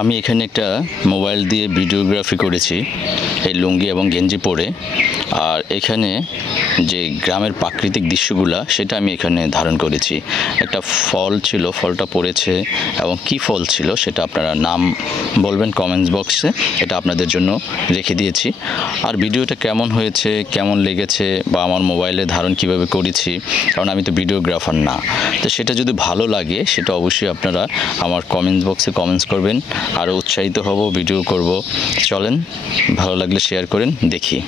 আমি এখানে একটা মোবাইল দিয়ে ভিডিওগ্রাফি করেছি এই লুঙ্গি এবং গেঞ্জি পরে। আর এখানে যে গ্রামের প্রাকৃতিক দৃশ্যগুলা সেটা আমি এখানে ধারণ করেছি। একটা ফল ছিল, ফলটা পড়েছে এবং কি ফল ছিল সেটা আপনারা নাম বলবেন কমেন্টস বক্সে, এটা আপনাদের জন্য রেখে দিয়েছি। আর ভিডিওটা কেমন হয়েছে, কেমন লেগেছে বা আমার মোবাইলে ধারণ কিভাবে করেছি, কারণ আমি তো ভিডিওগ্রাফার না, তো সেটা যদি ভালো লাগে সেটা অবশ্যই আপনারা আমার কমেন্টস বক্সে কমেন্টস করবেন, আরও উৎসাহিত হব, ভিডিও করব। চলেন, ভালো লাগলে শেয়ার করেন, দেখি।